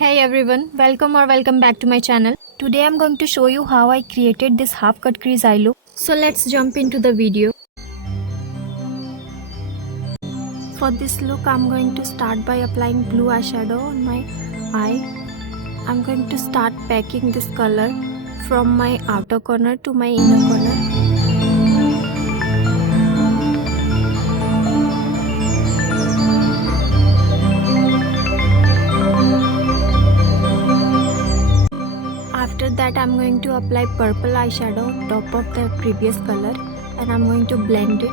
Hey everyone, welcome back to my channel. Today I'm going to show you how I created this half cut crease eye look. So let's jump into the video. For this look I'm going to start by applying blue eyeshadow on my eye. I'm going to start packing this color from my outer corner to my inner corner. After that I'm going to apply purple eyeshadow on top of the previous color and I'm going to blend it.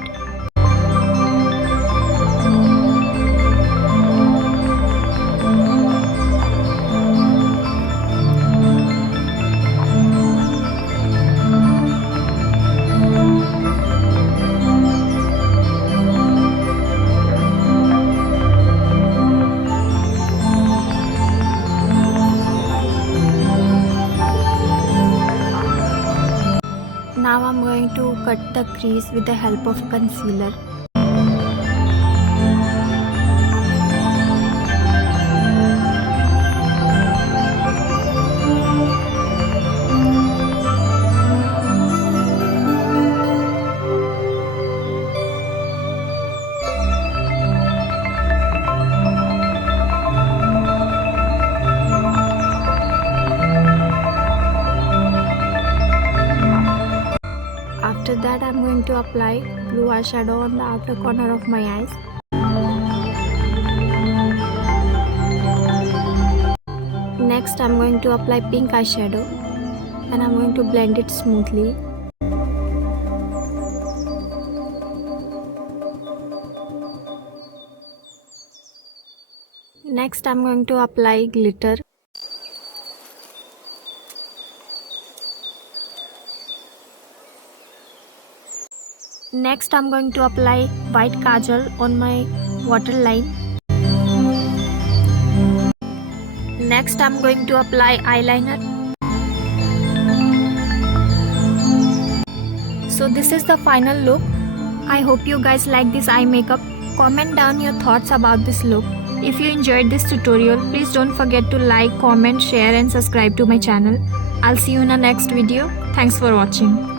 Now I'm going to cut the crease with the help of concealer. After that I'm going to apply blue eyeshadow on the outer corner of my eyes. Next I'm going to apply pink eyeshadow and I'm going to blend it smoothly. Next I'm going to apply glitter. Next I'm going to apply white kajal on my waterline. Next I'm going to apply eyeliner. So this is the final look. I hope you guys like this eye makeup. Comment down your thoughts about this look. If you enjoyed this tutorial, please don't forget to like, comment, share and subscribe to my channel. I'll see you in the next video. Thanks for watching.